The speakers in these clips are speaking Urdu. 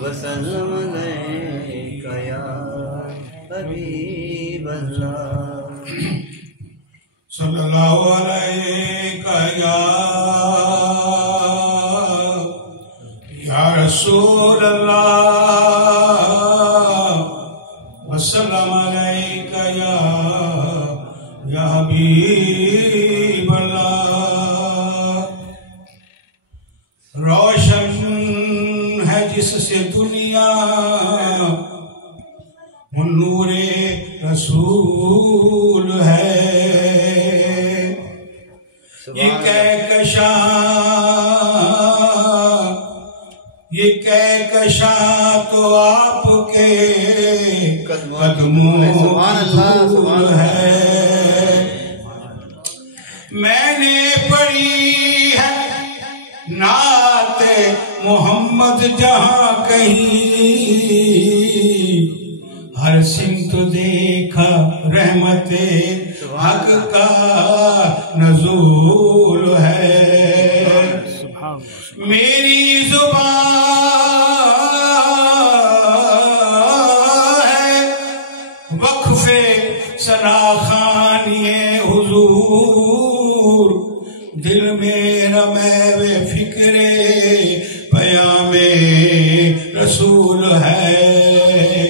وسلم علیک یا حبیب اللہ صلی اللہ علیہ یا رسول اللہ وسلم علیک یا حبیب اللہ روشن ہے جس سے دنیا وہ نور رسول ہے یہ کہکشاں تو آپ کے قدموں دھول ہے میں نے پڑھی ہے نعت محمد جہاں کہیں ہر سمت دیکھا رحمت حق کا نزول ہے میری زبان ہے وقف سناخانی حضور دل میرا میں فکر پیام رسول ہے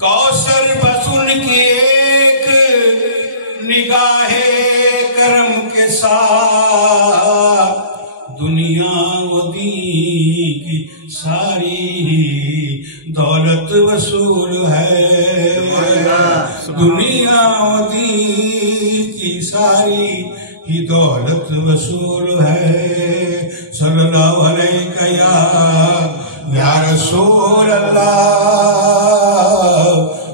کوثر بس ان کی ایک نگاہ کرم کے ساتھ دنیا و دین کی ساری دولت وصول ہے دنیا و دین کی ساری ہی دولت وصول ہے صلی اللہ علیہ یا رسول اللہ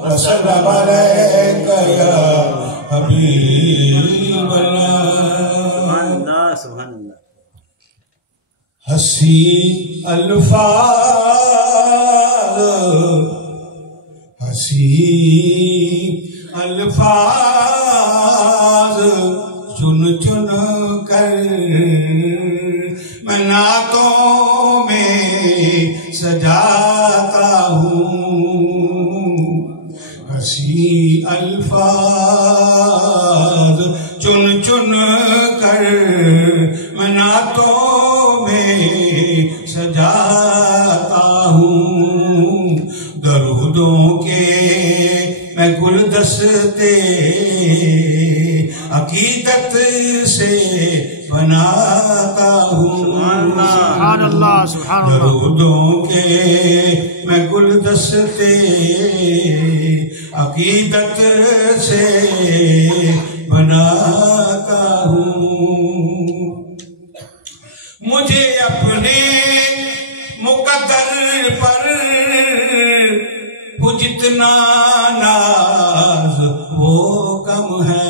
وسلم علیک یا حبیب اللہ سبحان اللہ حسین الفاظ چن چن کر میں نعتوں میں سجاتا ہوں حسین الفاظ چن چن کر میں نعتوں میں سجاتا ہوں درودوں کے میں گلدستے عقیدت سے بناتا ہوں سبحان اللہ سبحان اللہ درودوں کے میں گلدستے عقیدت سے بناتا ہوں مجھے اپنے مقدر پر جتنا ناز وہ کم ہے